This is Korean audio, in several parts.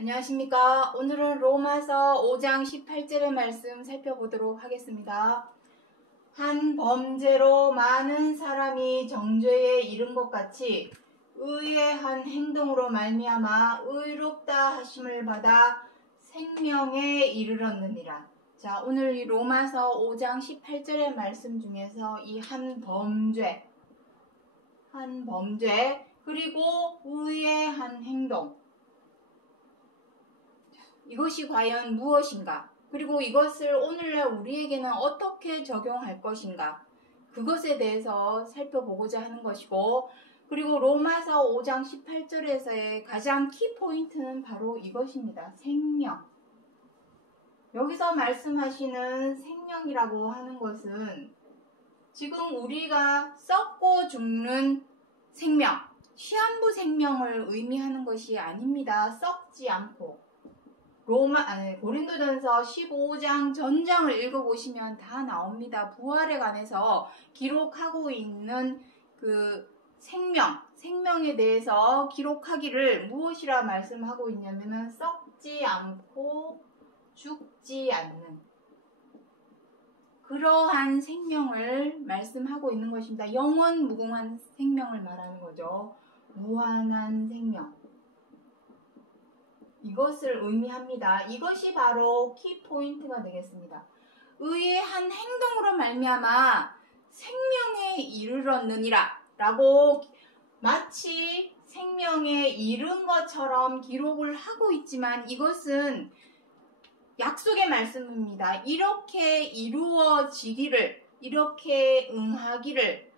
안녕하십니까. 오늘은 로마서 5장 18절의 말씀 살펴보도록 하겠습니다. 한 범죄로 많은 사람이 정죄에 이른 것 같이 의의 한 행동으로 말미암아 의롭다 하심을 받아 생명에 이르렀느니라. 자, 오늘 이 로마서 5장 18절의 말씀 중에서 이 한 범죄 그리고 의의 한 행동, 이것이 과연 무엇인가? 그리고 이것을 오늘날 우리에게는 어떻게 적용할 것인가? 그것에 대해서 살펴보고자 하는 것이고, 그리고 로마서 5장 18절에서의 가장 키포인트는 바로 이것입니다. 생명. 여기서 말씀하시는 생명이라고 하는 것은 지금 우리가 썩고 죽는 생명, 시한부 생명을 의미하는 것이 아닙니다. 썩지 않고. 고린도전서 15장 전장을 읽어보시면 다 나옵니다. 부활에 관해서 기록하고 있는 그 생명에 대해서 기록하기를 무엇이라 말씀하고 있냐면은 썩지 않고 죽지 않는 그러한 생명을 말씀하고 있는 것입니다. 영원 무궁한 생명을 말하는 거죠. 무한한 생명. 이것을 의미합니다. 이것이 바로 키포인트가 되겠습니다. 의의 한 행동으로 말미암아 생명에 이르렀느니라 라고 마치 생명에 이른 것처럼 기록을 하고 있지만 이것은 약속의 말씀입니다. 이렇게 이루어지기를, 이렇게 응하기를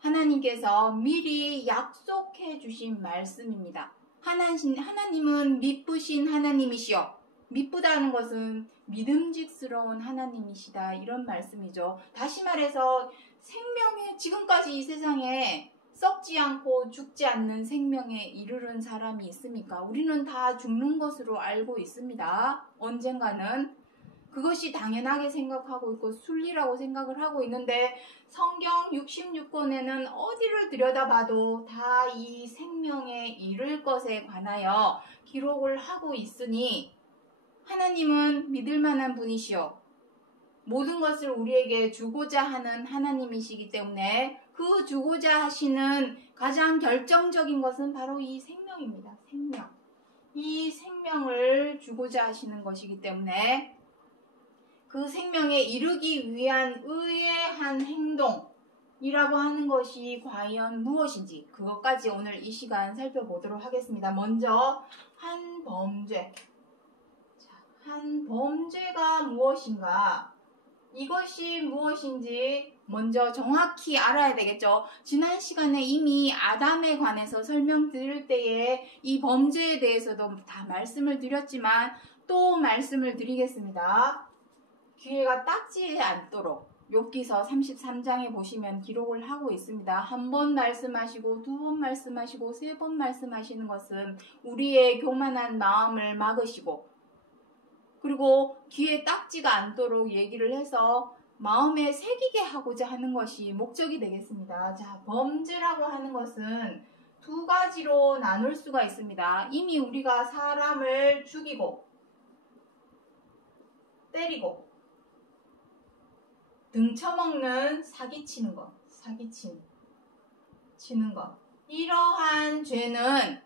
하나님께서 미리 약속해 주신 말씀입니다. 하나님은 미쁘신 하나님이시여. 미쁘다는 것은 믿음직스러운 하나님이시다. 이런 말씀이죠. 다시 말해서 생명에 지금까지 이 세상에 썩지 않고 죽지 않는 생명에 이르는 사람이 있습니까? 우리는 다 죽는 것으로 알고 있습니다. 언젠가는. 그것이 당연하게 생각하고 있고 순리라고 생각을 하고 있는데 성경 66권에는 어디를 들여다봐도 다 이 생명에 이를 것에 관하여 기록을 하고 있으니 하나님은 믿을 만한 분이시오. 모든 것을 우리에게 주고자 하는 하나님이시기 때문에 그 주고자 하시는 가장 결정적인 것은 바로 이 생명입니다. 생명. 이 생명을 주고자 하시는 것이기 때문에 그 생명에 이르기 위한 의의 한 행동이라고 하는 것이 과연 무엇인지 그것까지 오늘 이 시간 살펴보도록 하겠습니다. 먼저 한 범죄. 한 범죄가 무엇인가? 이것이 무엇인지 먼저 정확히 알아야 되겠죠. 지난 시간에 이미 아담에 관해서 설명드릴 때에 이 범죄에 대해서도 다 말씀을 드렸지만 또 말씀을 드리겠습니다. 기회가 닦지 않도록 욥기서 33장에 보시면 기록을 하고 있습니다. 한 번 말씀하시고 두 번 말씀하시고 세 번 말씀하시는 것은 우리의 교만한 마음을 막으시고 그리고 귀에 닦지가 않도록 얘기를 해서 마음에 새기게 하고자 하는 것이 목적이 되겠습니다. 자, 범죄라고 하는 것은 두 가지로 나눌 수가 있습니다. 이미 우리가 사람을 죽이고 때리고 등쳐먹는 사기치는 것, 치는 것. 이러한 죄는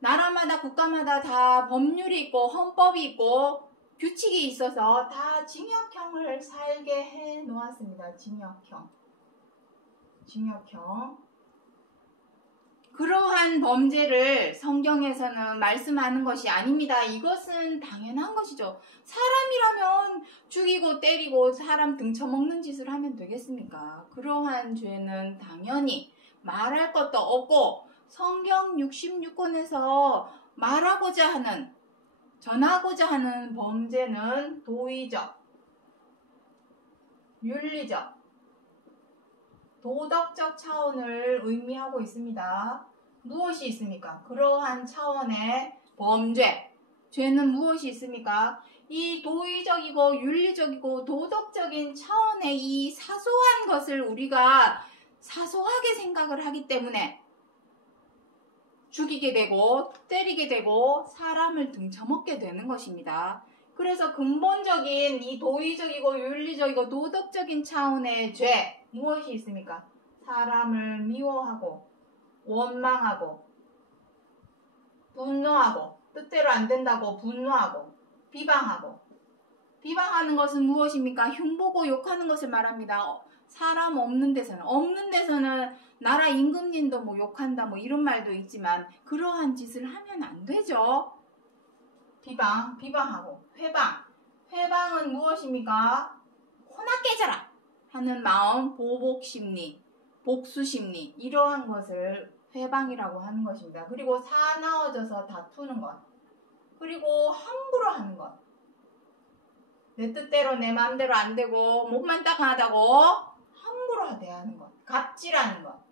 나라마다 국가마다 다 법률이 있고 헌법이 있고 규칙이 있어서 다 징역형을 살게 해 놓았습니다. 징역형. 그러한 범죄를 성경에서는 말씀하는 것이 아닙니다. 이것은 당연한 것이죠. 사람이라면 죽이고 때리고 사람 등쳐먹는 짓을 하면 되겠습니까? 그러한 죄는 당연히 말할 것도 없고 성경 66권에서 말하고자 하는, 전하고자 하는 범죄는 도의적, 윤리적, 도덕적 차원을 의미하고 있습니다. 무엇이 있습니까? 그러한 차원의 범죄, 죄는 무엇이 있습니까? 이 도의적이고 윤리적이고 도덕적인 차원의 이 사소한 것을 우리가 사소하게 생각을 하기 때문에 죽이게 되고 때리게 되고 사람을 등쳐먹게 되는 것입니다. 그래서 근본적인 이 도의적이고 윤리적이고 도덕적인 차원의 죄 무엇이 있습니까? 사람을 미워하고 원망하고 분노하고 뜻대로 안 된다고 분노하고 비방하고 비방하는 것은 무엇입니까? 흉보고 욕하는 것을 말합니다. 사람 없는 데서는 나라 임금님도 뭐 욕한다 뭐 이런 말도 있지만 그러한 짓을 하면 안 되죠. 비방하고 회방은 무엇입니까? 혼나 깨져라 하는 마음, 보복심리, 복수심리 이러한 것을 회방이라고 하는 것입니다. 그리고 사나워져서 다투는 것, 그리고 함부로 하는 것, 내 뜻대로 내 마음대로 안 되고 목만 딱 하다고 함부로 대하는 것, 갑질하는 것.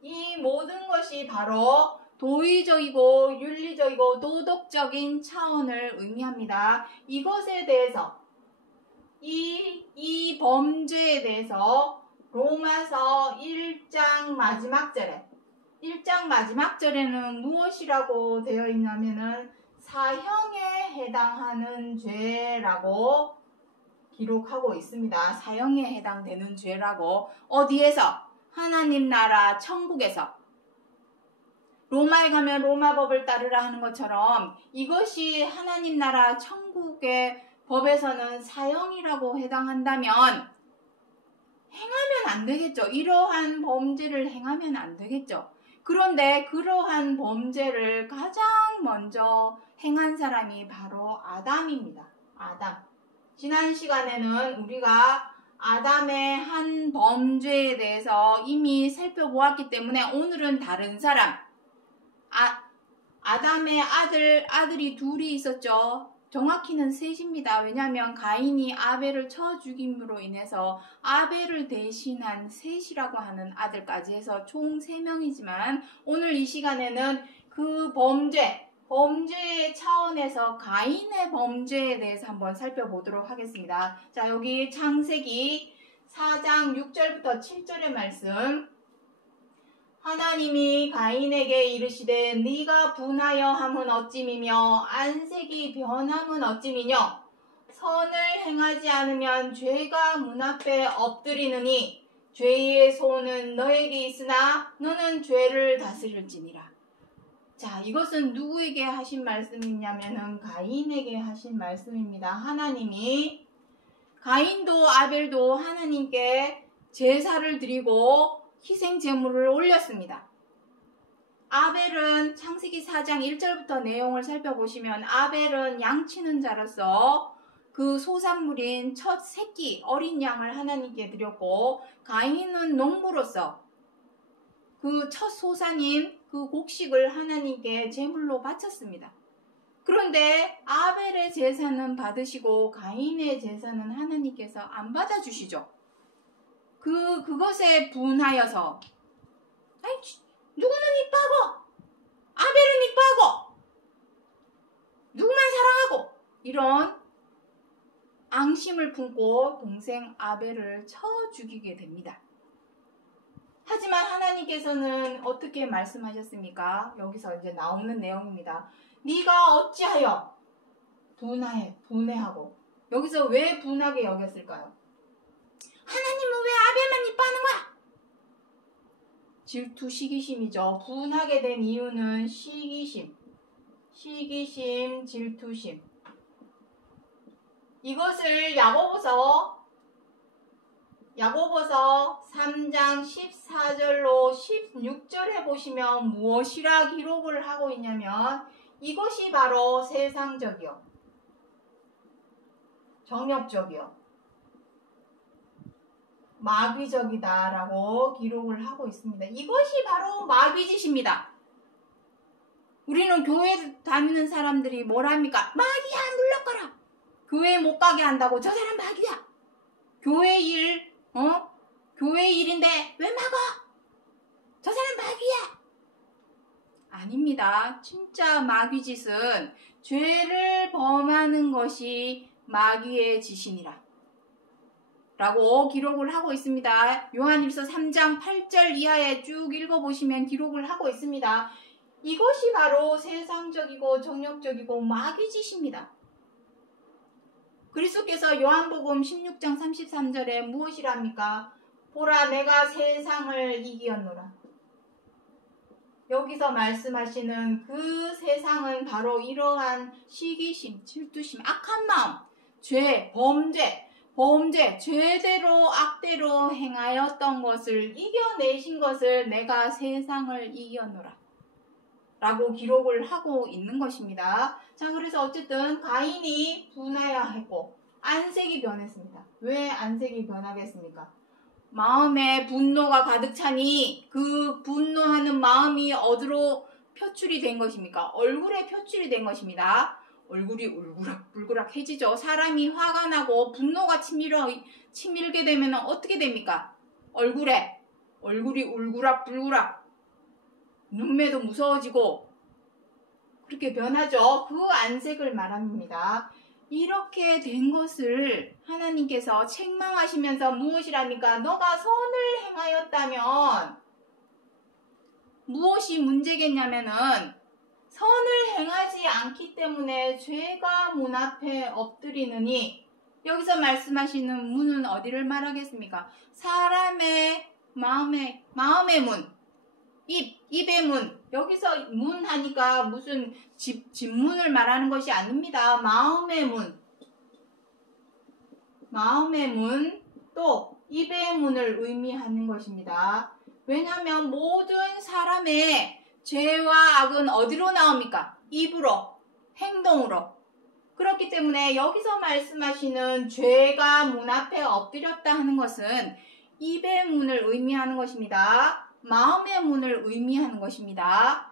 이 모든 것이 바로 도의적이고 윤리적이고 도덕적인 차원을 의미합니다. 이것에 대해서 이 범죄에 대해서 로마서 1장 마지막 절에는 무엇이라고 되어 있냐면은 사형에 해당하는 죄라고 기록하고 있습니다. 사형에 해당되는 죄라고. 어디에서? 하나님 나라 천국에서. 로마에 가면 로마법을 따르라 하는 것처럼 이것이 하나님 나라 천국의 법에서는 사형이라고 해당한다면 행하면 안 되겠죠. 이러한 범죄를 행하면 안 되겠죠. 그런데 그러한 범죄를 가장 먼저 행한 사람이 바로 아담입니다. 아담. 지난 시간에는 우리가 아담의 한 범죄에 대해서 이미 살펴보았기 때문에 오늘은 다른 사람. 아담의 아들이 둘이 있었죠. 정확히는 셋입니다. 왜냐하면 가인이 아벨을 쳐 죽임으로 인해서 아벨을 대신한 셋이라고 하는 아들까지 해서 총 3명이지만 오늘 이 시간에는 그 범죄의 차원에서 가인의 범죄에 대해서 한번 살펴보도록 하겠습니다. 자, 여기 창세기 4장 6절부터 7절의 말씀. 하나님이 가인에게 이르시되 네가 분하여 함은 어찌미며 안색이 변함은 어찌미뇨 선을 행하지 않으면 죄가 문 앞에 엎드리느니 죄의 손은 너에게 있으나 너는 죄를 다스릴지니라. 자, 이것은 누구에게 하신 말씀이냐면은 가인에게 하신 말씀입니다. 하나님이 가인도 아벨도 하나님께 제사를 드리고 희생 제물을 올렸습니다. 아벨은 창세기 4장 1절부터 내용을 살펴보시면 아벨은 양치는 자로서 그 소산물인 첫 새끼 어린 양을 하나님께 드렸고 가인은 농부로서 그 첫 소산인 그 곡식을 하나님께 제물로 바쳤습니다. 그런데 아벨의 제사는 받으시고 가인의 제사는 하나님께서 안 받아주시죠. 그것에 분하여서 누구는 이뻐하고 아벨은 이뻐하고 누구만 사랑하고 이런 앙심을 품고 동생 아벨을 쳐 죽이게 됩니다. 하지만 하나님께서는 어떻게 말씀하셨습니까? 여기서 이제 나오는 내용입니다. 네가 어찌하여 분해하고 여기서 왜 분하게 여겼을까요? 하나님은 왜 아벨만 이뻐하는 거야? 질투, 시기심이죠. 분하게 된 이유는 시기심, 질투심. 이것을 야고보서 3장 14절로 16절에 보시면 무엇이라 기록을 하고 있냐면 이것이 바로 세상적이요, 정욕적이요, 마귀적이다라고 기록을 하고 있습니다. 이것이 바로 마귀짓입니다. 우리는 교회 다니는 사람들이 뭐랍니까? 마귀야 물러가라. 교회 못 가게 한다고 저 사람 마귀야. 교회 일인데 왜 막아? 저 사람 마귀야. 아닙니다. 진짜 마귀짓은 죄를 범하는 것이 마귀의 짓이니라. 라고 기록을 하고 있습니다. 요한일서 3장 8절 이하에 쭉 읽어보시면 기록을 하고 있습니다. 이것이 바로 세상적이고 정욕적이고 마귀 짓입니다. 그리스도께서 요한복음 16장 33절에 무엇이랍니까? 보라, 내가 세상을 이기었노라. 여기서 말씀하시는 그 세상은 바로 이러한 시기심, 질투심, 악한 마음, 죄, 범죄, 죄대로 악대로 행하였던 것을 이겨내신 것을 내가 세상을 이겼노라 라고 기록을 하고 있는 것입니다. 자, 그래서 어쨌든 가인이 분하여 했고 안색이 변했습니다. 왜 안색이 변하겠습니까? 마음에 분노가 가득 차니 그 분노하는 마음이 어디로 표출이 된 것입니까? 얼굴에 표출이 된 것입니다. 얼굴이 울그락불그락해지죠. 사람이 화가 나고 분노가 치밀게 되면 어떻게 됩니까? 얼굴이 울그락불그락, 눈매도 무서워지고 그렇게 변하죠. 그 안색을 말합니다. 이렇게 된 것을 하나님께서 책망하시면서 무엇이랍니까? 너가 선을 행하였다면 무엇이 문제겠냐면은 선을 행하지 않기 때문에 죄가 문 앞에 엎드리느니, 여기서 말씀하시는 문은 어디를 말하겠습니까? 사람의 마음의 문, 입의 문. 여기서 문 하니까 무슨 집문을 말하는 것이 아닙니다. 마음의 문, 또 입의 문을 의미하는 것입니다. 왜냐하면 모든 사람의 죄와 악은 어디로 나옵니까? 입으로, 행동으로. 그렇기 때문에 여기서 말씀하시는 죄가 문 앞에 엎드렸다 하는 것은 입의 문을 의미하는 것입니다. 마음의 문을 의미하는 것입니다.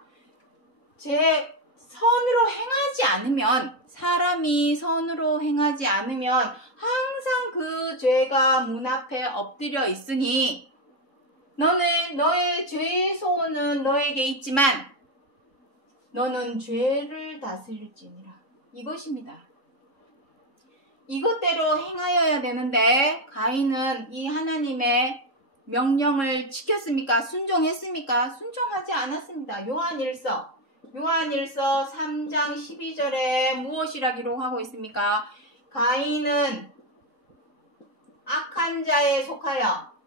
선으로 행하지 않으면, 사람이 선으로 행하지 않으면 항상 그 죄가 문 앞에 엎드려 있으니 너의 죄의 소원은 너에게 있지만 너는 죄를 다스릴지니라. 이것입니다. 이것대로 행하여야 되는데 가인은 이 하나님의 명령을 지켰습니까? 순종했습니까? 순종하지 않았습니다. 요한일서 3장 12절에 무엇이라 기록하고 있습니까? 가인은 악한 자에 속하여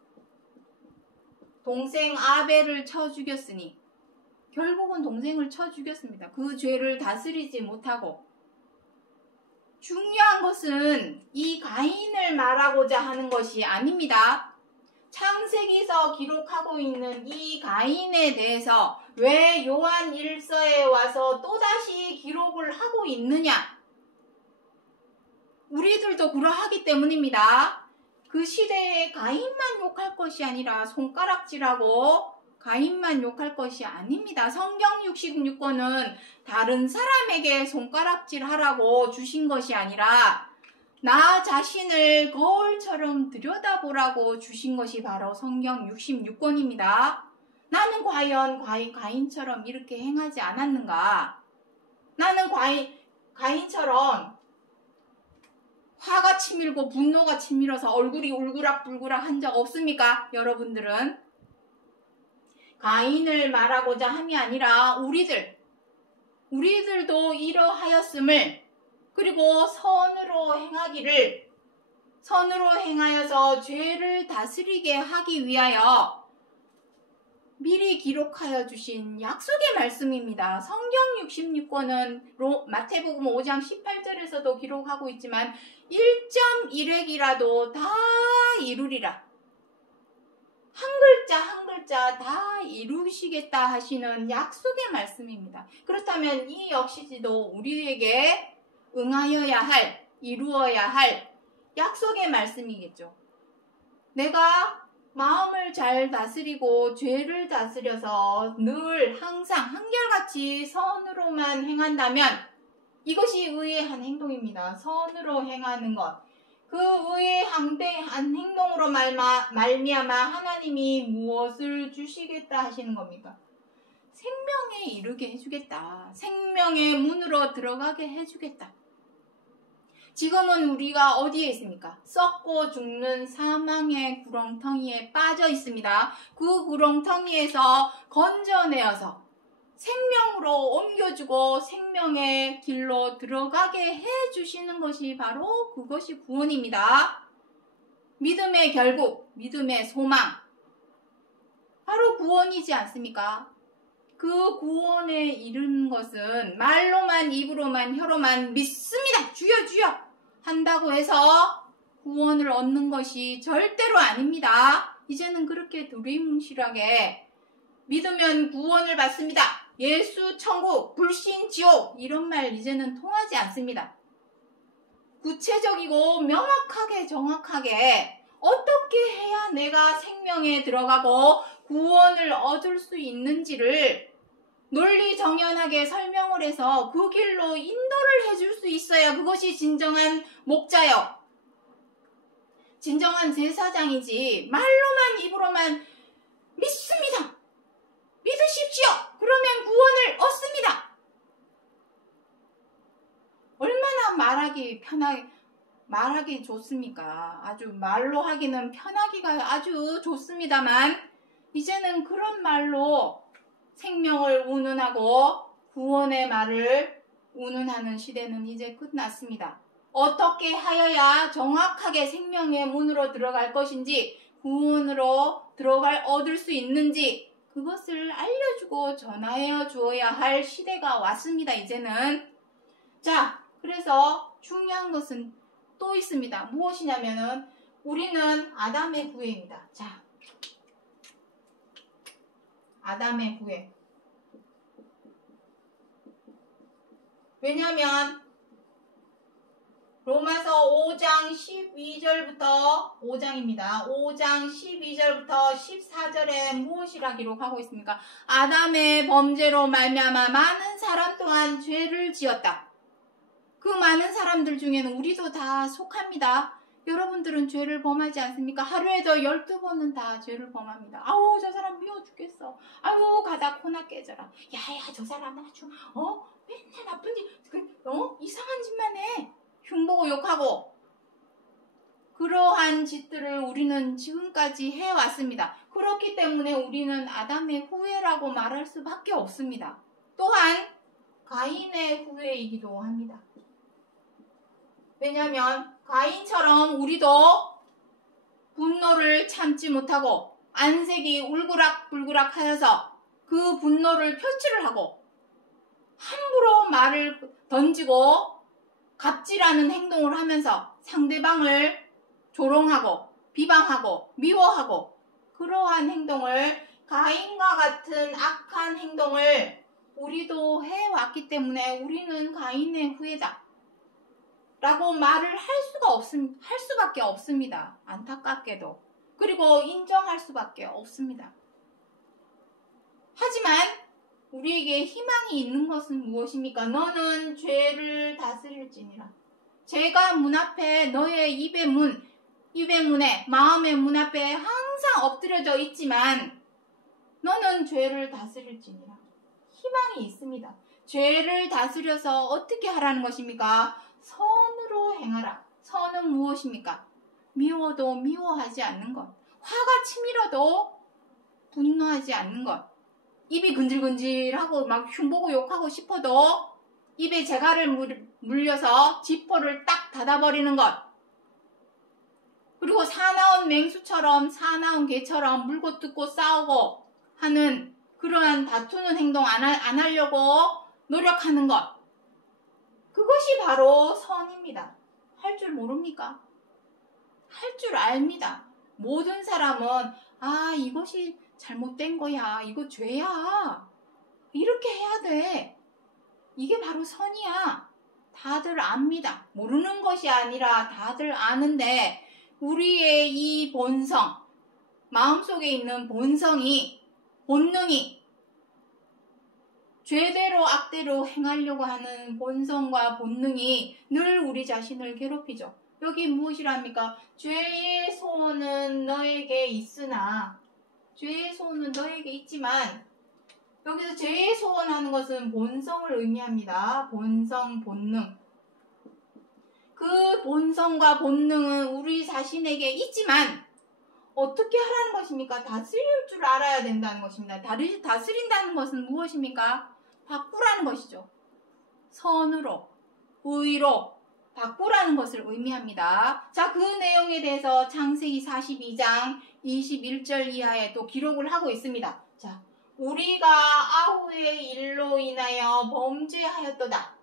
동생 아벨을 쳐 죽였으니, 결국은 동생을 쳐 죽였습니다. 그 죄를 다스리지 못하고. 중요한 것은 이 가인을 말하고자 하는 것이 아닙니다. 창세기서 기록하고 있는 이 가인에 대해서 왜 요한 1서에 와서 또다시 기록을 하고 있느냐? 우리들도 그러하기 때문입니다. 그 시대에 가인만 욕할 것이 아니라 손가락질하고 가인만 욕할 것이 아닙니다. 성경 66권은 다른 사람에게 손가락질하라고 주신 것이 아니라 나 자신을 거울처럼 들여다보라고 주신 것이 바로 성경 66권입니다. 나는 과연 가인처럼 이렇게 행하지 않았는가? 나는 가인처럼 화가 치밀고 분노가 치밀어서 얼굴이 울그락불그락 한 적 없습니까? 여러분들은? 가인을 말하고자 함이 아니라 우리들도 이러하였음을, 그리고 선으로 행하여서 죄를 다스리게 하기 위하여 미리 기록하여 주신 약속의 말씀입니다. 성경 66권은 마태복음 5장 18절에서도 기록하고 있지만 1.1획이라도 다 이루리라. 한 글자 다 이루시겠다 하시는 약속의 말씀입니다. 그렇다면 이 역시도 우리에게 이루어야 할 약속의 말씀이겠죠. 내가 마음을 잘 다스리고 죄를 다스려서 늘 항상 한결같이 선으로만 행한다면 이것이 의의 한 행동입니다. 선으로 행하는 것. 그 의의 한 행동으로 말미암아 하나님이 무엇을 주시겠다 하시는 겁니까? 생명에 이르게 해주겠다. 생명의 문으로 들어가게 해주겠다. 지금은 우리가 어디에 있습니까? 썩고 죽는 사망의 구렁텅이에 빠져 있습니다. 그 구렁텅이에서 건져내어서 생명으로 옮겨주고 생명의 길로 들어가게 해주시는 것이 바로 그것이 구원입니다. 믿음의 결국, 믿음의 소망, 바로 구원이지 않습니까? 그 구원에 이르는 것은 말로만, 입으로만, 혀로만 믿습니다, 주여 주여 한다고 해서 구원을 얻는 것이 절대로 아닙니다. 이제는 그렇게 두리뭉실하게 믿으면 구원을 받습니다, 예수 천국, 불신 지옥, 이런 말 이제는 통하지 않습니다. 구체적이고 명확하게 정확하게 어떻게 해야 내가 생명에 들어가고 구원을 얻을 수 있는지를 논리정연하게 설명을 해서 그 길로 인도를 해줄 수 있어야 그것이 진정한 목자요, 진정한 제사장이지 말로만 입으로만 믿습니다, 믿으십시오, 그러면 구원을 얻습니다. 얼마나 말하기 좋습니까? 아주 말로 하기는 편하기가 아주 좋습니다만 이제는 그런 말로 생명을 운운하고 구원의 말을 운운하는 시대는 이제 끝났습니다. 어떻게 하여야 정확하게 생명의 문으로 들어갈 것인지, 구원으로 얻을 수 있는지 그것을 알려주고 전하여 주어야 할 시대가 왔습니다, 이제는. 자, 그래서 중요한 것은 또 있습니다. 무엇이냐면은 우리는 아담의 후예입니다. 자, 아담의 후예. 왜냐하면 로마서 5장 12절부터 5장입니다. 5장 12절부터 14절에 무엇이라 기록하고 있습니까? 아담의 범죄로 말미암아 많은 사람 또한 죄를 지었다. 그 많은 사람들 중에는 우리도 다 속합니다. 여러분들은 죄를 범하지 않습니까? 하루에도 12번은 다 죄를 범합니다. 아우, 저 사람 미워 죽겠어. 아우, 가다 코나 깨져라. 야야, 저 사람 아주 맨날 나쁜 짓, 이상한 짓만 해. 흉보고 욕하고. 그러한 짓들을 우리는 지금까지 해왔습니다. 그렇기 때문에 우리는 아담의 후예라고 말할 수밖에 없습니다. 또한 가인의 후예이기도 합니다. 왜냐하면 가인처럼 우리도 분노를 참지 못하고 안색이 울그락불그락 하여서 그 분노를 표출을 하고 함부로 말을 던지고 갑질하는 행동을 하면서 상대방을 조롱하고 비방하고 미워하고, 그러한 행동을, 가인과 같은 악한 행동을 우리도 해왔기 때문에 우리는 가인의 후예다 라고 말을 할 수밖에 없습니다. 안타깝게도. 그리고 인정할 수밖에 없습니다. 하지만 우리에게 희망이 있는 것은 무엇입니까? 너는 죄를 다스릴지니라. 죄가 문 앞에, 너의 입의 문에, 마음의 문 앞에 항상 엎드려져 있지만 너는 죄를 다스릴지니라. 희망이 있습니다. 죄를 다스려서 어떻게 하라는 것입니까? 선으로 행하라. 선은 무엇입니까? 미워도 미워하지 않는 것. 화가 치밀어도 분노하지 않는 것. 입이 근질근질하고 막 흉보고 욕하고 싶어도 입에 재갈을 물려서 지퍼를 딱 닫아버리는 것. 그리고 사나운 맹수처럼, 사나운 개처럼 물고 뜯고 싸우고 하는 그러한 다투는 행동 안 하려고 노력하는 것. 그것이 바로 선입니다. 할 줄 모릅니까? 할 줄 압니다. 모든 사람은 이것이 잘못된 거야. 이거 죄야. 이렇게 해야 돼. 이게 바로 선이야. 다들 압니다. 모르는 것이 아니라 다들 아는데 우리의 이 본성, 마음속에 있는 본능이 죄대로 악대로 행하려고 하는 본성과 본능이 늘 우리 자신을 괴롭히죠. 여기 무엇이랍니까? 죄의 소원은 너에게 있으나, 죄의 소원은 너에게 있지만, 여기서 죄의 소원하는 것은 본성을 의미합니다. 본성, 본능. 그 본성과 본능은 우리 자신에게 있지만 어떻게 하라는 것입니까? 다스릴 줄 알아야 된다는 것입니다. 다스린다는 것은 무엇입니까? 바꾸라는 것이죠. 선으로, 의로 바꾸라는 것을 의미합니다. 자, 그 내용에 대해서 창세기 42장 21절 이하에 또 기록을 하고 있습니다. 자, 우리가 아우의 일로 인하여 범죄하였도다.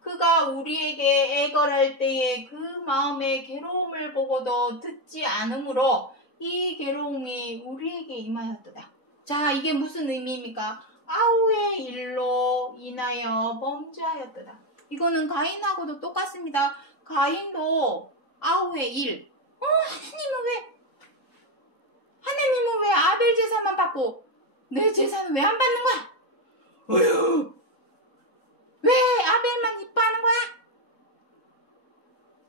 그가 우리에게 애걸할 때에 그 마음의 괴로움을 보고도 듣지 않으므로 이 괴로움이 우리에게 임하였도다. 자, 이게 무슨 의미입니까? 아우의 일로 인하여 범죄하였도다. 이거는 가인하고도 똑같습니다. 가인도 아우의 일. 하나님은 왜 아벨 제사만 받고 내 제사는 왜 안 받는 거야? 어휴, 왜 아벨만 이뻐하는 거야?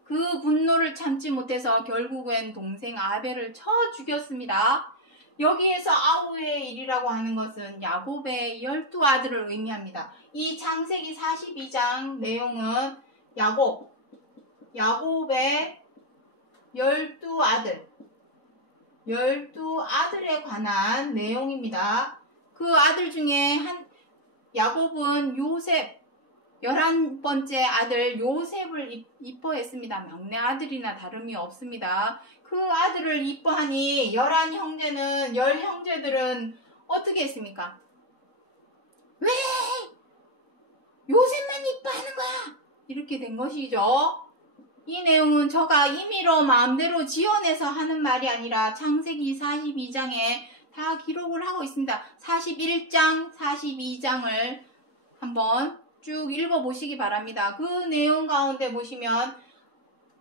그 분노를 참지 못해서 결국엔 동생 아벨을 쳐 죽였습니다. 여기에서 아우의 일이라고 하는 것은 야곱의 12아들을 의미합니다. 이 창세기 42장 내용은 야곱의 12아들에 관한 내용입니다. 그 아들 중에 야곱은 요셉, 11번째 아들 요셉을 이뻐했습니다. 막내 아들이나 다름이 없습니다. 그 아들을 이뻐하니 10형제들은 어떻게 했습니까? 왜 요셉만 이뻐하는 거야? 이렇게 된 것이죠. 이 내용은 저가 임의로 마음대로 지어내서 하는 말이 아니라 창세기 42장에 다 기록을 하고 있습니다. 41장, 42장을 한번 쭉 읽어보시기 바랍니다. 그 내용 가운데 보시면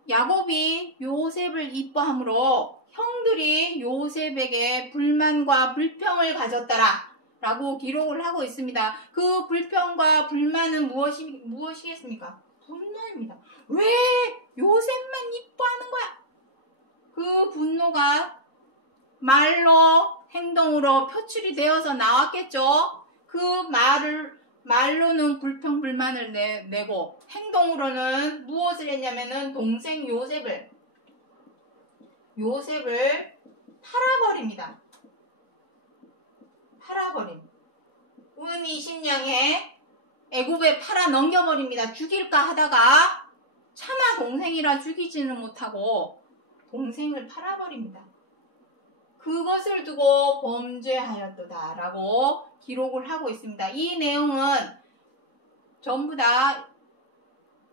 야곱이 요셉을 이뻐하므로 형들이 요셉에게 불만과 불평을 가졌더라 라고 기록을 하고 있습니다. 그 불평과 불만은 무엇이겠습니까? 분노입니다. 왜 요셉만 이뻐하는 거야? 그 분노가 말로 행동으로 표출이 되어서 나왔겠죠. 그 말로는 불평 불만을 내고 행동으로는 무엇을 했냐면은 동생 요셉을 팔아버립니다. 은 20냥에 애굽에 팔아 넘겨버립니다. 죽일까 하다가 차마 동생이라 죽이지는 못하고 동생을 팔아버립니다. 그것을 두고 범죄하였도다 라고 기록을 하고 있습니다. 이 내용은 전부 다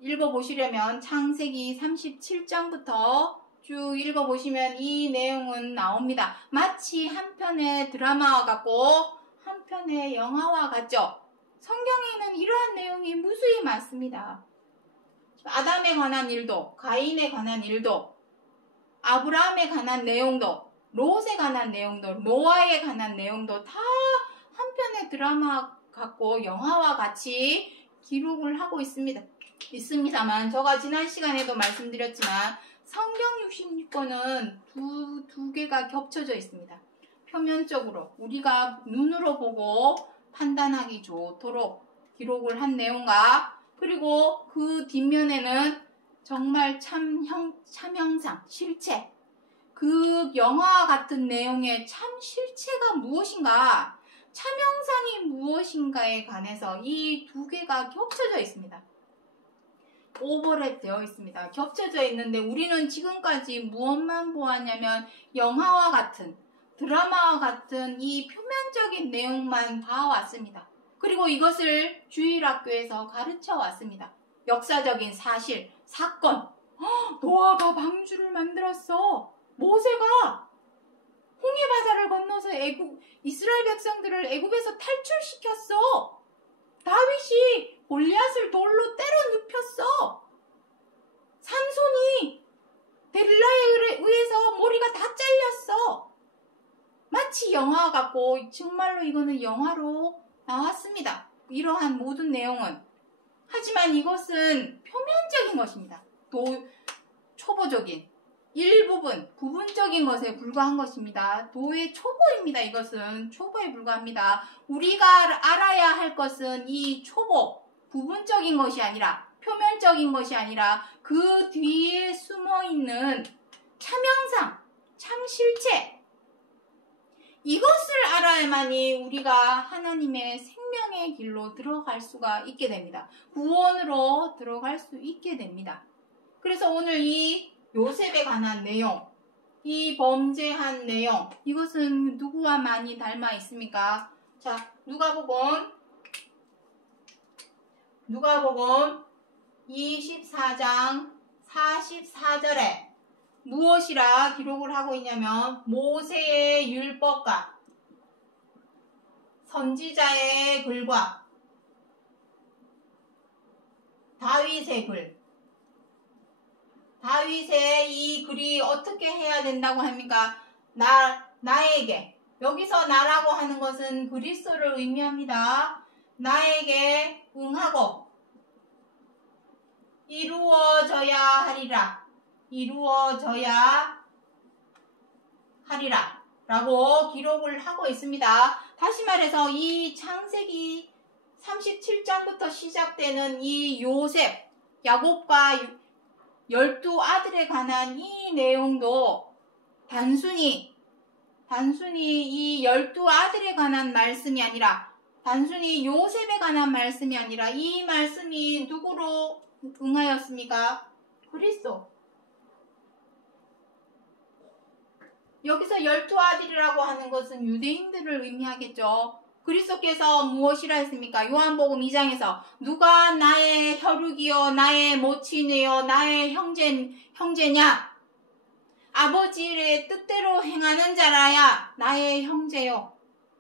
읽어보시려면 창세기 37장부터 쭉 읽어보시면 이 내용은 나옵니다. 마치 한 편의 드라마와 같고 한 편의 영화와 같죠. 성경에는 이러한 내용이 무수히 많습니다. 아담에 관한 일도, 가인에 관한 일도, 아브라함에 관한 내용도, 롯에 관한 내용도, 노아에 관한 내용도 다 한 편의 드라마 같고 영화와 같이 기록을 하고 있습니다만 제가 지난 시간에도 말씀드렸지만 성경 66권은 두 개가 겹쳐져 있습니다. 표면적으로 우리가 눈으로 보고 판단하기 좋도록 기록을 한 내용과 그리고 그 뒷면에는 정말 참형상, 실체, 그 영화와 같은 내용의 참 실체가 무엇인가, 참형상이 무엇인가에 관해서 이 두 개가 겹쳐져 있습니다. 오버랩 되어 있습니다. 겹쳐져 있는데 우리는 지금까지 무엇만 보았냐면 영화와 같은, 드라마와 같은 이 표면적인 내용만 봐왔습니다. 그리고 이것을 주일학교에서 가르쳐 왔습니다. 역사적인 사실, 사건. 노아가 방주를 만들었어. 모세가 홍해바다를 건너서 이스라엘 백성들을 애굽에서 탈출시켰어. 다윗이 골리앗을 돌로 때려 눕혔어. 삼손이 데릴라에 의해서 머리가 다 잘렸어. 마치 영화 같고 정말로 이거는 영화로 나왔습니다. 이러한 모든 내용은. 하지만 이것은 표면적인 것입니다. 초보적인 일부분, 부분적인 것에 불과한 것입니다. 도의 초보입니다. 이것은 초보에 불과합니다. 우리가 알아야 할 것은 이 초보, 부분적인 것이 아니라, 표면적인 것이 아니라 그 뒤에 숨어있는 참형상, 참실체, 이것을 알아야만이 우리가 하나님의 생명의 길로 들어갈 수가 있게 됩니다. 구원으로 들어갈 수 있게 됩니다. 그래서 오늘 이 요셉에 관한 내용, 이 범죄한 내용, 이것은 누구와 많이 닮아 있습니까? 자, 누가복음 24장 44절에 무엇이라 기록을 하고 있냐면 모세의 율법과 선지자의 글과 다윗의 글, 다윗의 이 글이 어떻게 해야 된다고 합니까? 나에게, 여기서 나라고 하는 것은 그리스도를 의미합니다. 나에게 응하고 이루어져야 하리라. 이루어져야 하리라 라고 기록을 하고 있습니다. 다시 말해서 이 창세기 37장부터 시작되는 이 요셉, 야곱과 12아들에 관한 이 내용도 단순히 이 12아들에 관한 말씀이 아니라, 단순히 요셉에 관한 말씀이 아니라, 이 말씀이 누구로 응하였습니까? 그리스도. 여기서 12아들이라고 하는 것은 유대인들을 의미하겠죠. 그리스도께서 무엇이라 했습니까? 요한복음 2장에서 누가 나의 혈육이요 나의 모친이요 나의 형제냐? 아버지의 뜻대로 행하는 자라야 나의 형제요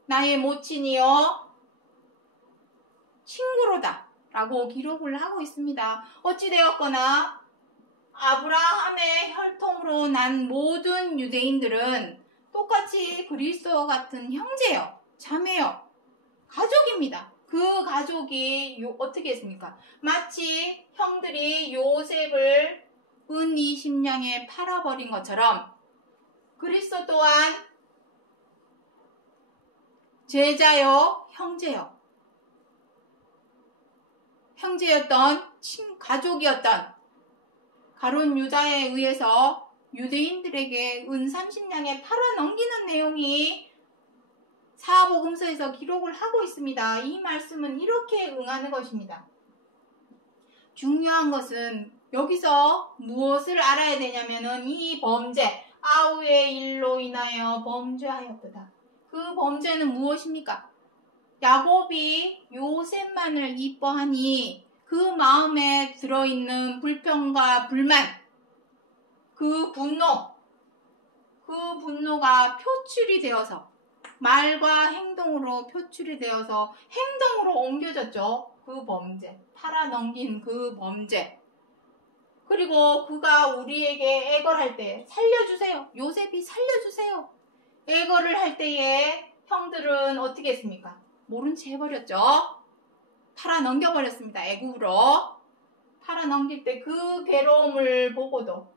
나의 모친이요 친구로다 라고 기록을 하고 있습니다. 어찌되었거나 아브라함의 혈통으로 난 모든 유대인들은 똑같이 그리스도와 같은 형제요, 자매요, 가족입니다. 그 가족이 어떻게 했습니까? 마치 형들이 요셉을 은 20냥에 팔아버린 것처럼 그리스도 또한 제자요, 형제였던 가족이었던 가룟 유다에 의해서 유대인들에게 은 30냥에 팔아넘기는 내용이 사복음서에서 기록을 하고 있습니다. 이 말씀은 이렇게 응하는 것입니다. 중요한 것은 여기서 무엇을 알아야 되냐면은 이 범죄, 아우의 일로 인하여 범죄하였도다. 그 범죄는 무엇입니까? 야곱이 요셉만을 이뻐하니 그 마음에 들어있는 불평과 불만, 그 분노가 표출이 되어서 말과 행동으로 표출이 되어서 행동으로 옮겨졌죠. 그 범죄, 팔아넘긴 그 범죄. 그리고 그가 우리에게 애걸할 때 살려주세요. 요셉이 살려주세요. 애걸을 할 때에 형들은 어떻게 했습니까? 모른 채 해버렸죠. 팔아넘겨버렸습니다. 애국으로. 팔아넘길 때 그 괴로움을 보고도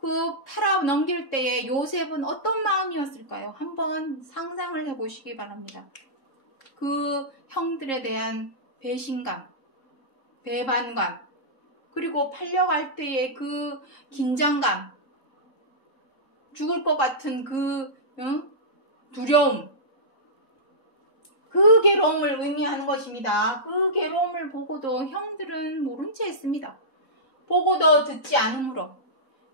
그 팔아넘길 때에 요셉은 어떤 마음이었을까요? 한번 상상을 해보시기 바랍니다. 그 형들에 대한 배신감, 배반감, 그리고 팔려갈 때의 그 긴장감, 죽을 것 같은 그 두려움, 그 괴로움을 의미하는 것입니다. 그 괴로움을 보고도 형들은 모른 채 했습니다. 보고도 듣지 않으므로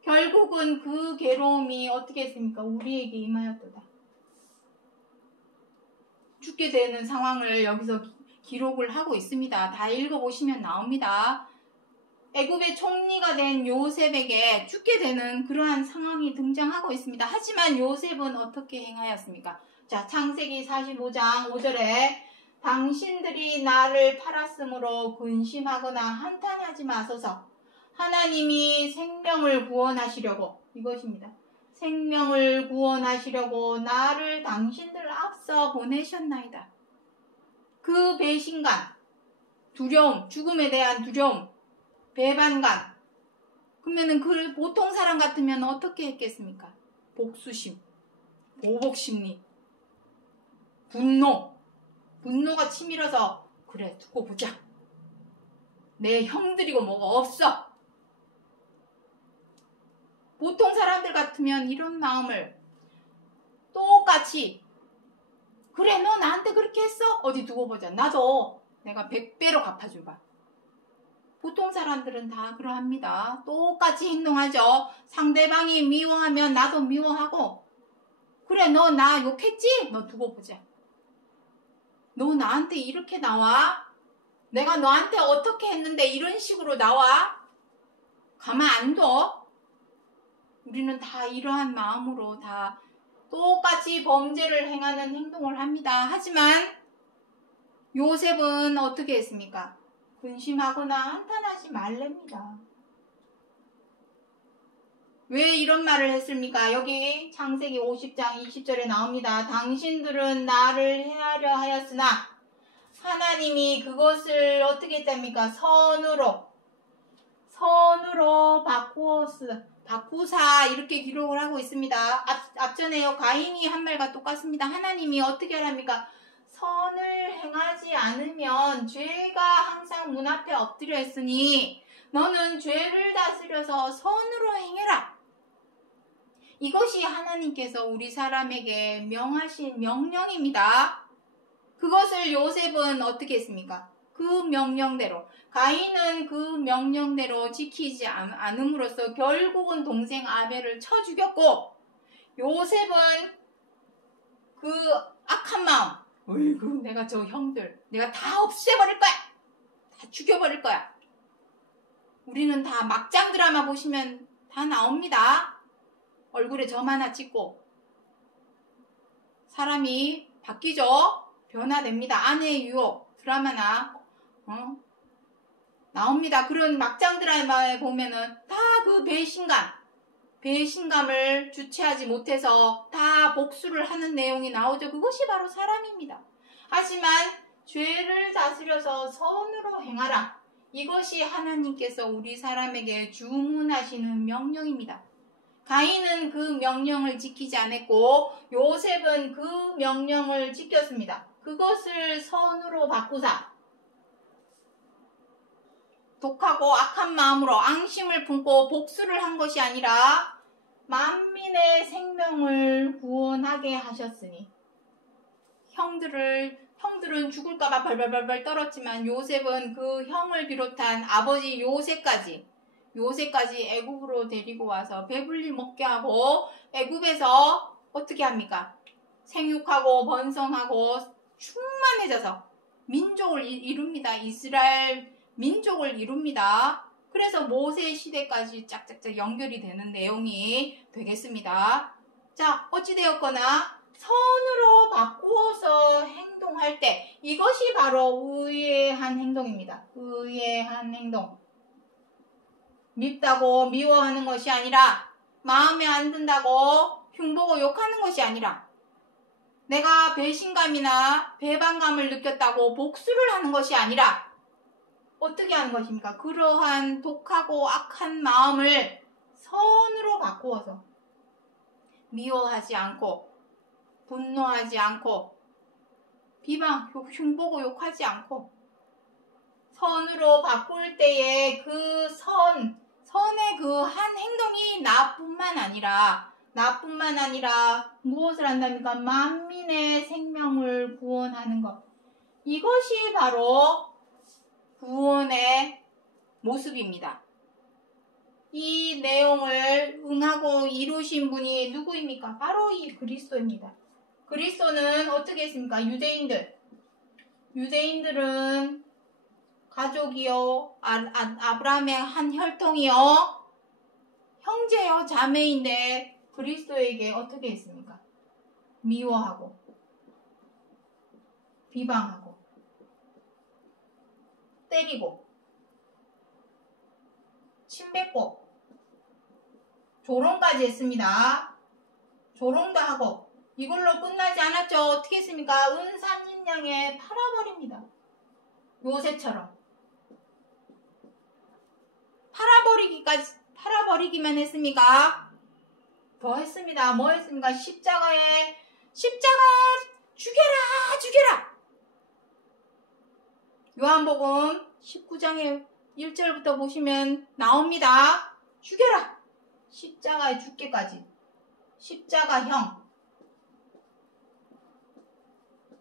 결국은 그 괴로움이 어떻게 했습니까? 우리에게 임하였도다. 죽게 되는 상황을 여기서 기록을 하고 있습니다. 다 읽어보시면 나옵니다. 애굽의 총리가 된 요셉에게 죽게 되는 그러한 상황이 등장하고 있습니다. 하지만 요셉은 어떻게 행하였습니까? 자, 창세기 45장 5절에 당신들이 나를 팔았으므로 근심하거나 한탄하지 마소서. 하나님이 생명을 구원하시려고, 이것입니다. 생명을 구원하시려고 나를 당신들 앞서 보내셨나이다. 그 배신감, 두려움, 죽음에 대한 두려움, 배반감. 그러면은 그 보통 사람 같으면 어떻게 했겠습니까? 복수심, 보복심리, 분노가 치밀어서 그래 두고 보자. 내 형들이고 뭐가 없어. 보통 사람들 같으면 이런 마음을 똑같이 그래 너 나한테 그렇게 했어? 어디 두고 보자. 나도 내가 100배로 갚아줘봐. 보통 사람들은 다 그러합니다. 똑같이 행동하죠. 상대방이 미워하면 나도 미워하고 그래 너 나 욕했지? 너 두고 보자. 너 나한테 이렇게 나와? 내가 너한테 어떻게 했는데 이런 식으로 나와? 가만 안 둬. 우리는 다 이러한 마음으로 다 똑같이 범죄를 행하는 행동을 합니다. 하지만 요셉은 어떻게 했습니까? 근심하거나 한탄하지 말랍니다. 왜 이런 말을 했습니까? 여기 창세기 50장 20절에 나옵니다. 당신들은 나를 해하려 하였으나 하나님이 그것을 어떻게 했답니까? 선으로 바꾸사 이렇게 기록을 하고 있습니다. 앞전에요. 가인이 한 말과 똑같습니다. 하나님이 어떻게 하랍니까? 선을 행하지 않으면 죄가 항상 문 앞에 엎드려 있으니 너는 죄를 다스려서 선으로 행해라. 이것이 하나님께서 우리 사람에게 명하신 명령입니다. 그것을 요셉은 어떻게 했습니까? 그 명령대로 가인은 그 명령대로 지키지 않음으로써 결국은 동생 아벨을 쳐 죽였고 요셉은 그 악한 마음 어이구 내가 저 형들 내가 다 없애버릴 거야. 다 죽여버릴 거야. 우리는 다 막장 드라마 보시면 다 나옵니다. 얼굴에 점 하나 찍고 사람이 바뀌죠. 변화됩니다. 아내의 유혹 드라마나 나옵니다. 그런 막장 드라마에 보면은 다 그 배신감을 주체하지 못해서 다 복수를 하는 내용이 나오죠. 그것이 바로 사람입니다. 하지만 죄를 다스려서 선으로 행하라. 이것이 하나님께서 우리 사람에게 주문하시는 명령입니다. 가인은 그 명령을 지키지 않았고 요셉은 그 명령을 지켰습니다. 그것을 선으로 바꾸사 독하고 악한 마음으로 앙심을 품고 복수를 한 것이 아니라 만민의 생명을 구원하게 하셨으니 형들은 죽을까봐 벌벌벌 떨었지만 요셉은 그 형을 비롯한 아버지 요셉까지 애굽으로 데리고 와서 배불리 먹게 하고 애굽에서 어떻게 합니까? 생육하고 번성하고 충만해져서 민족을 이룹니다. 이스라엘 민족을 이룹니다. 그래서 모세 시대까지 짝짝짝 연결이 되는 내용이 되겠습니다. 자, 어찌되었거나 선으로 바꾸어서 행동할 때 이것이 바로 의의한 행동입니다. 의의한 행동. 밉다고 미워하는 것이 아니라 마음에 안 든다고 흉보고 욕하는 것이 아니라 내가 배신감이나 배반감을 느꼈다고 복수를 하는 것이 아니라 어떻게 하는 것입니까? 그러한 독하고 악한 마음을 선으로 바꾸어서 미워하지 않고 분노하지 않고 흉보고 욕하지 않고 선으로 바꿀 때에 그 선의 그 한 행동이 나뿐만 아니라 무엇을 한답니까? 만민의 생명을 구원하는 것. 이것이 바로 구원의 모습입니다. 이 내용을 응하고 이루신 분이 누구입니까? 바로 이 그리스도입니다. 그리스도는 어떻게 했습니까? 유대인들은 가족이요, 아브라함의 한 혈통이요, 형제요, 자매인데 그리스도에게 어떻게 했습니까? 미워하고 비방하고 때리고 침뱉고 조롱까지 했습니다. 조롱도 하고 이걸로 끝나지 않았죠. 어떻게 했습니까? 은산진량에 팔아버립니다. 요셉처럼 팔아버리기만 했습니까? 더 했습니다. 뭐 했습니까? 십자가에 죽여라! 요한복음 19장의 1절부터 보시면 나옵니다. 죽여라! 십자가에 죽기까지. 십자가형.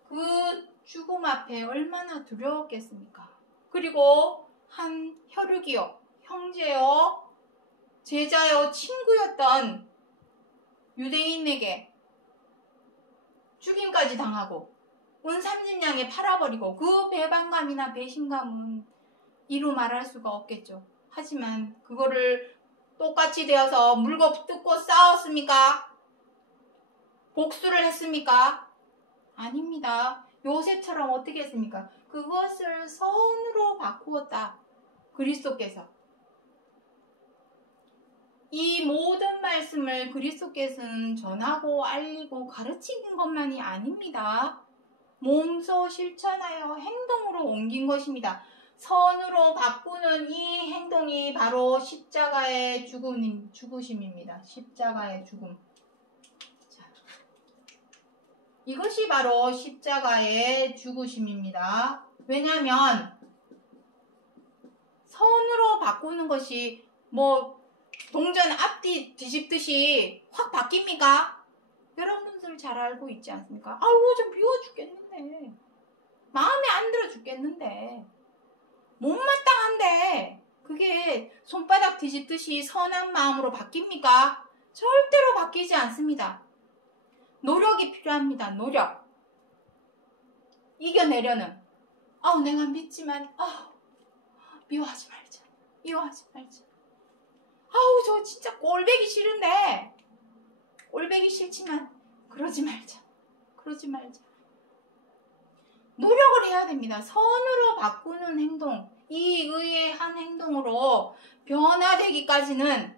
그 죽음 앞에 얼마나 두려웠겠습니까? 그리고 한 혈육이요, 형제요, 제자요, 친구였던 유대인에게 죽임까지 당하고 온 삼십냥에 팔아버리고 그 배반감이나 배신감은 이루 말할 수가 없겠죠. 하지만 그거를 똑같이 되어서 물고 뜯고 싸웠습니까? 복수를 했습니까? 아닙니다. 요셉처럼 어떻게 했습니까? 그것을 선으로 바꾸었다. 그리스도께서. 이 모든 말씀을 그리스도께서는 전하고 알리고 가르치는 것만이 아닙니다. 몸소 실천하여 행동으로 옮긴 것입니다. 선으로 바꾸는 이 행동이 바로 십자가의 죽으심입니다. 십자가의 죽음. 자, 이것이 바로 십자가의 죽으심입니다. 왜냐하면 선으로 바꾸는 것이 동전 앞뒤 뒤집듯이 확 바뀝니까? 여러분들 잘 알고 있지 않습니까? 아이고 좀 미워 죽겠는데, 마음에 안 들어 죽겠는데, 못마땅한데 그게 손바닥 뒤집듯이 선한 마음으로 바뀝니까? 절대로 바뀌지 않습니다. 노력이 필요합니다. 노력. 이겨내려는. 내가 믿지만 미워하지 말자. 미워하지 말자. 저 진짜 꼴배기 싫은데, 꼴배기 싫지만 그러지 말자. 그러지 말자. 노력을 해야 됩니다. 선으로 바꾸는 행동, 이 의의 한 행동으로 변화되기까지는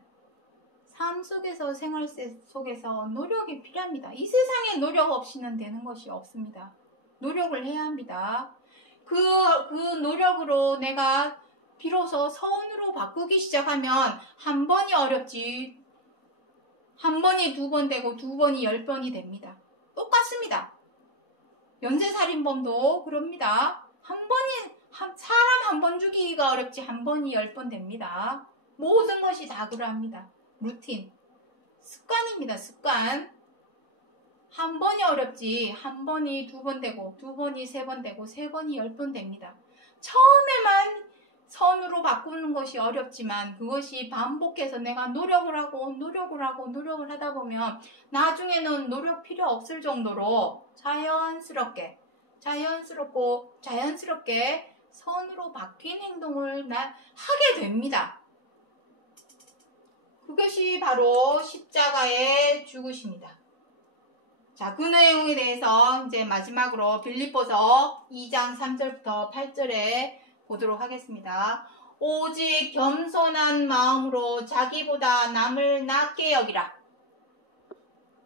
삶 속에서, 생활 속에서 노력이 필요합니다. 이 세상에 노력 없이는 되는 것이 없습니다. 노력을 해야 합니다. 그 노력으로 내가 비로소 선으로 바꾸기 시작하면 한 번이 어렵지, 한 번이 2번 되고 2번이 10번이 됩니다. 똑같습니다. 연쇄살인범도 그럽니다. 사람 한 번 죽이기가 어렵지 한 번이 10번 됩니다. 모든 것이 다 그러합니다. 루틴. 습관입니다. 습관. 한 번이 어렵지 한 번이 2번 되고 2번이 3번 되고 3번이 10번 됩니다. 처음에만 선으로 바꾸는 것이 어렵지만 그것이 반복해서 내가 노력을 하다 보면 나중에는 노력 필요 없을 정도로 자연스럽게 선으로 바뀐 행동을 하게 됩니다. 그것이 바로 십자가의 죽으심이다. 자, 그 내용에 대해서 이제 마지막으로 빌립보서 2장 3절부터 8절에 보도록 하겠습니다. 오직 겸손한 마음으로 자기보다 남을 낮게 여기라.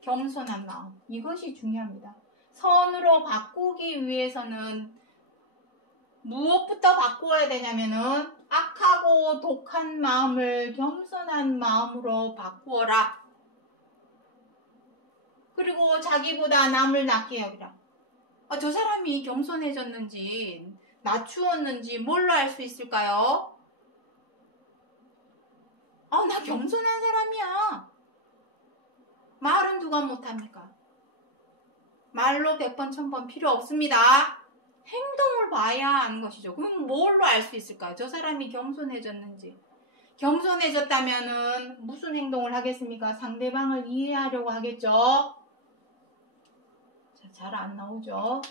겸손한 마음. 이것이 중요합니다. 선으로 바꾸기 위해서는 무엇부터 바꾸어야 되냐면은 악하고 독한 마음을 겸손한 마음으로 바꾸어라. 그리고 자기보다 남을 낮게 여기라. 저 사람이 겸손해졌는지 낮추었는지 뭘로 알 수 있을까요? 나 겸손한 사람이야. 말은 누가 못합니까? 말로 100번 1000번 필요 없습니다. 행동을 봐야 하는 것이죠. 그럼 뭘로 알 수 있을까요? 저 사람이 겸손해졌는지. 겸손해졌다면은 무슨 행동을 하겠습니까? 상대방을 이해하려고 하겠죠. 잘 안 나오죠.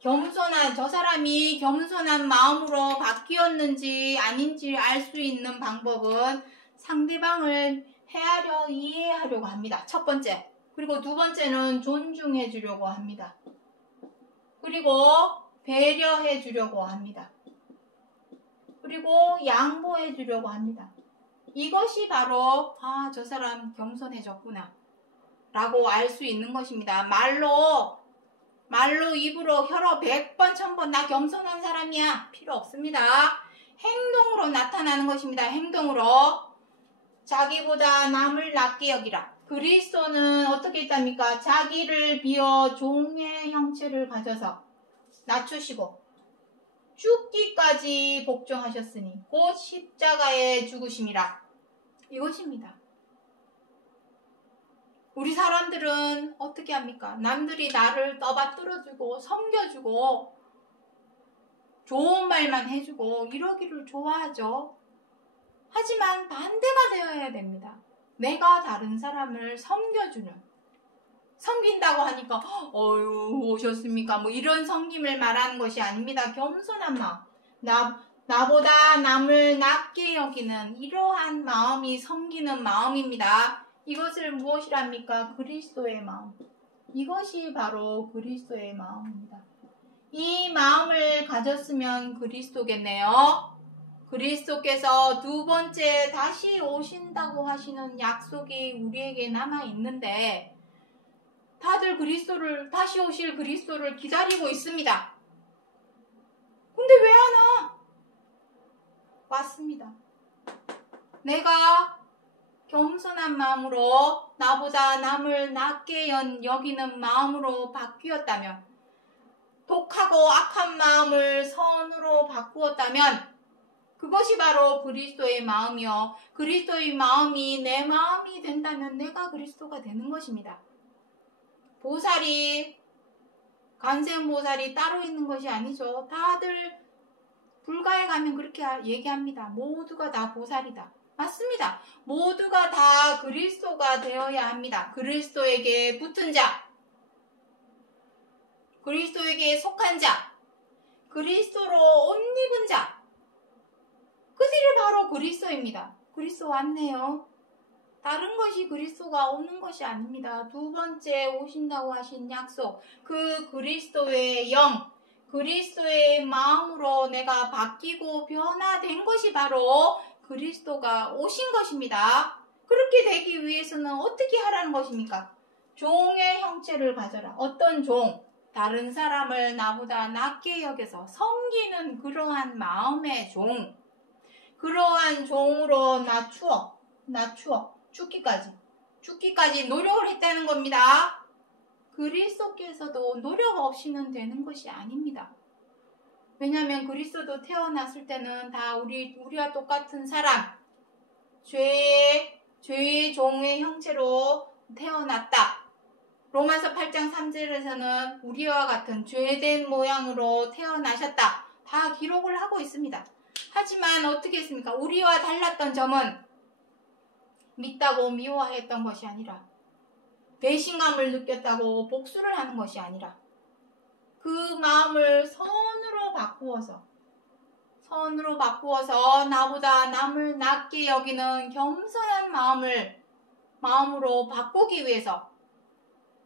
저 사람이 겸손한 마음으로 바뀌었는지 아닌지 알 수 있는 방법은 상대방을 헤아려 이해하려고 합니다. 첫 번째. 그리고 두 번째는 존중해 주려고 합니다. 그리고 배려해 주려고 합니다. 그리고 양보해 주려고 합니다. 이것이 바로 저 사람 겸손해졌구나 라고 알 수 있는 것입니다. 말로 입으로 혀로 100번 1000번 나 겸손한 사람이야 필요 없습니다. 행동으로 나타나는 것입니다. 행동으로. 자기보다 남을 낮게 여기라. 그리스도는 어떻게 했답니까? 자기를 비워 종의 형체를 가져서 낮추시고 죽기까지 복종하셨으니 곧 십자가에 죽으심이라. 이것입니다. 우리 사람들은 어떻게 합니까? 남들이 나를 떠받들어주고 섬겨주고 좋은 말만 해주고 이러기를 좋아하죠. 하지만 반대가 되어야 됩니다. 내가 다른 사람을 섬겨주는, 섬긴다고 하니까 어유 오셨습니까? 뭐 이런 섬김을 말하는 것이 아닙니다. 겸손한 마음, 나보다 남을 낮게 여기는 이러한 마음이 섬기는 마음입니다. 이것을 무엇이랍니까? 그리스도의 마음. 이것이 바로 그리스도의 마음입니다. 이 마음을 가졌으면 그리스도겠네요. 그리스도께서 두 번째 다시 오신다고 하시는 약속이 우리에게 남아 있는데 다들 그리스도를, 다시 오실 그리스도를 기다리고 있습니다. 근데 왜 안 와? 왔습니다. 내가 겸손한 마음으로 나보다 남을 낮게 여기는 마음으로 바뀌었다면, 독하고 악한 마음을 선으로 바꾸었다면 그것이 바로 그리스도의 마음이요. 그리스도의 마음이 내 마음이 된다면 내가 그리스도가 되는 것입니다. 보살이, 관세음보살이 따로 있는 것이 아니죠. 다들 불가에 가면 그렇게 얘기합니다. 모두가 다 보살이다. 맞습니다. 모두가 다 그리스도가 되어야 합니다. 그리스도에게 붙은 자, 그리스도에게 속한 자, 그리스도로 옷 입은 자, 그들이 바로 그리스도입니다. 그리스도 왔네요. 다른 것이 그리스도가 오는 것이 아닙니다. 두 번째 오신다고 하신 약속, 그 그리스도의 영, 그리스도의 마음으로 내가 바뀌고 변화된 것이 바로 그리스도가 오신 것입니다. 그렇게 되기 위해서는 어떻게 하라는 것입니까? 종의 형체를 가져라. 어떤 종? 다른 사람을 나보다 낮게 여겨서 섬기는 그러한 마음의 종. 그러한 종으로 낮추어 죽기까지 노력을 했다는 겁니다. 그리스도께서도 노력 없이는 되는 것이 아닙니다. 왜냐하면 그리스도도 태어났을 때는 다 우리와 똑같은 사람, 죄의 종의 형체로 태어났다. 로마서 8장 3절에서는 우리와 같은 죄된 모양으로 태어나셨다. 다 기록을 하고 있습니다. 하지만 어떻게 했습니까? 우리와 달랐던 점은 믿다고 미워했던 것이 아니라, 배신감을 느꼈다고 복수를 하는 것이 아니라, 그 마음을 선으로 바꾸어서 나보다 남을 낮게 여기는 겸손한 마음으로 바꾸기 위해서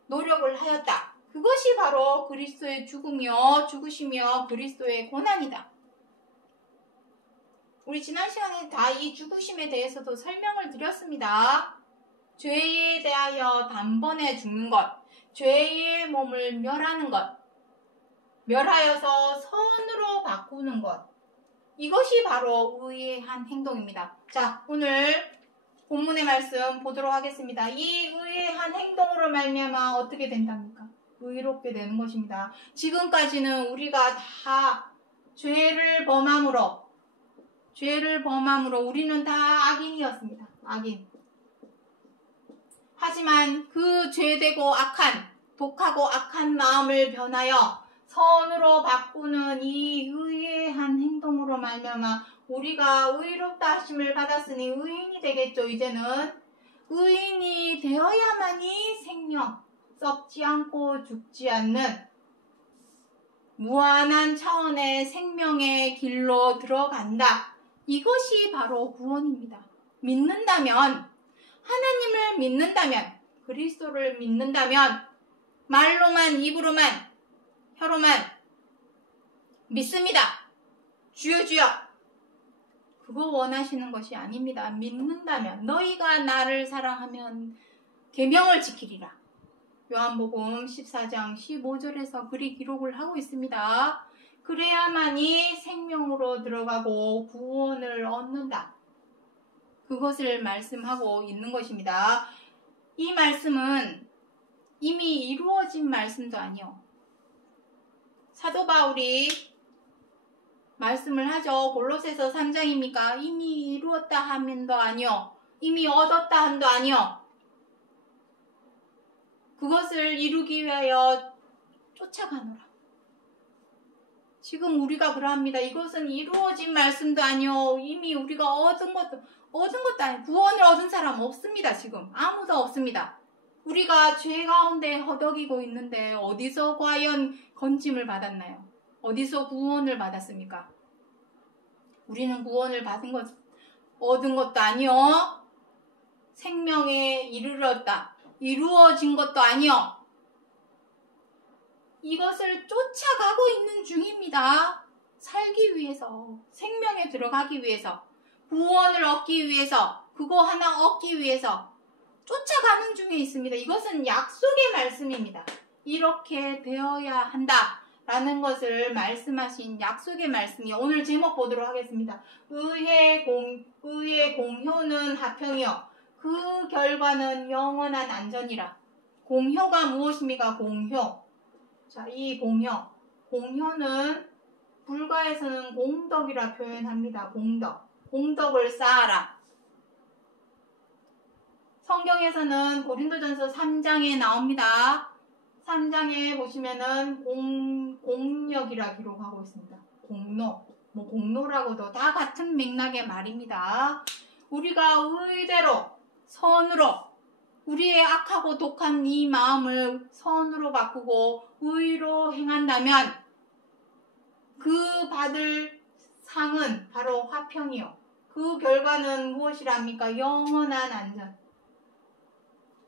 노력을 하였다. 그것이 바로 그리스도의 죽으시며 그리스도의 고난이다. 우리 지난 시간에 다 이 죽으심에 대해서도 설명을 드렸습니다. 죄에 대하여 단번에 죽는 것, 죄의 몸을 멸하는 것, 멸하여서 선으로 바꾸는 것, 이것이 바로 의의 한 행동입니다. 자, 오늘 본문의 말씀 보도록 하겠습니다. 이 의의 한 행동으로 말미암아 어떻게 된답니까? 의롭게 되는 것입니다. 지금까지는 우리가 다 죄를 범함으로 우리는 다 악인이었습니다. 악인. 하지만 그 죄되고 독하고 악한 마음을 변하여 선으로 바꾸는 이 의의 한 행동으로 말미암아 우리가 의롭다 하심을 받았으니 의인이 되겠죠. 이제는 의인이 되어야만이 생명, 썩지 않고 죽지 않는 무한한 차원의 생명의 길로 들어간다. 이것이 바로 구원입니다. 하나님을 믿는다면, 그리스도를 믿는다면, 말로만, 입으로만, 혀로만 믿습니다. 주여 주여. 그거 원하시는 것이 아닙니다. 믿는다면, 너희가 나를 사랑하면 계명을 지키리라. 요한복음 14장 15절에서 그리 기록을 하고 있습니다. 그래야만이 생명으로 들어가고 구원을 얻는다. 그것을 말씀하고 있는 것입니다. 이 말씀은 이미 이루어진 말씀도 아니요. 사도 바울이 말씀을 하죠. 골로새서 3장입니까? 이미 이루었다 하면도 아니요. 이미 얻었다 함도 아니요. 그것을 이루기 위하여 쫓아가노라. 지금 우리가 그러합니다. 이것은 이루어진 말씀도 아니요. 이미 우리가 얻은 것도 아니에요. 구원을 얻은 사람 없습니다. 지금 아무도 없습니다. 우리가 죄 가운데 허덕이고 있는데 어디서 과연 건짐을 받았나요? 어디서 구원을 받았습니까? 우리는 구원을 얻은 것도 아니요. 생명에 이르렀다. 이루어진 것도 아니요. 이것을 쫓아가고 있는 중입니다. 살기 위해서, 생명에 들어가기 위해서, 구원을 얻기 위해서, 그거 하나 얻기 위해서 쫓아가는 중에 있습니다. 이것은 약속의 말씀입니다. 이렇게 되어야 한다라는 것을 말씀하신 약속의 말씀이 오늘 제목 보도록 하겠습니다. 의의 공효는 화평이요 그 결과는 영원한 안전이라. 공효가 무엇입니까? 공효. 자, 이 공효는 불가에서는 공덕이라 표현합니다. 공덕을 쌓아라. 성경에서는 고린도전서 3장에 나옵니다. 3장에 보시면은 공력이라 기록하고 있습니다. 공로라고도 다 같은 맥락의 말입니다. 우리가 의대로, 선으로, 우리의 악하고 독한 이 마음을 선으로 바꾸고 의로 행한다면 그 받을 상은 바로 화평이요. 그 결과는 무엇이랍니까? 영원한 안전.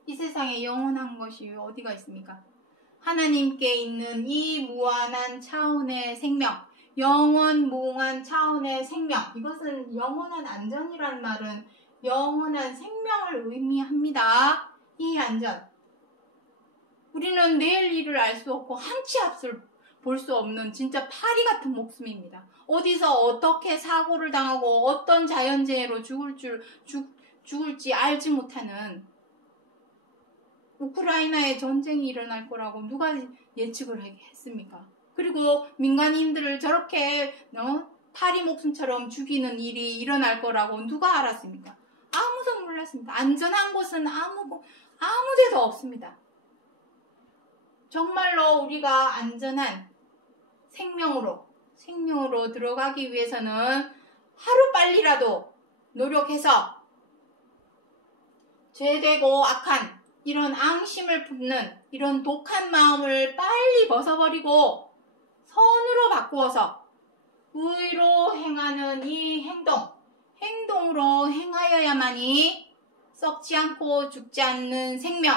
이 세상에 영원한 것이 어디가 있습니까? 하나님께 있는 이 무한한 차원의 생명, 영원무궁한 차원의 생명. 이것은 영원한 안전이란 말은 영원한 생명을 의미합니다. 이 안전. 우리는 내일 일을 알 수 없고 한치 앞을 볼 수 없는 진짜 파리 같은 목숨입니다. 어디서 어떻게 사고를 당하고 어떤 자연재해로 죽을지 알지 못하는 우크라이나에 전쟁이 일어날 거라고 누가 예측을 했습니까? 그리고 민간인들을 저렇게 파리 목숨처럼 죽이는 일이 일어날 거라고 누가 알았습니까? 아무도 몰랐습니다. 안전한 곳은 아무 데도 없습니다. 정말로 우리가 안전한 생명으로 들어가기 위해서는 하루빨리라도 노력해서 죄되고 악한 이런 앙심을 품는 이런 독한 마음을 빨리 벗어버리고 선으로 바꾸어서 의로 행하는 이 행동으로 행하여야만이 썩지 않고 죽지 않는 생명,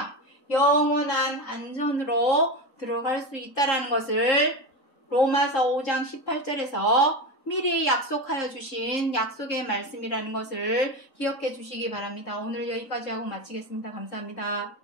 영원한 안전으로 들어갈 수 있다는 것을 로마서 5장 18절에서 미리 약속하여 주신 약속의 말씀이라는 것을 기억해 주시기 바랍니다. 오늘 여기까지 하고 마치겠습니다. 감사합니다.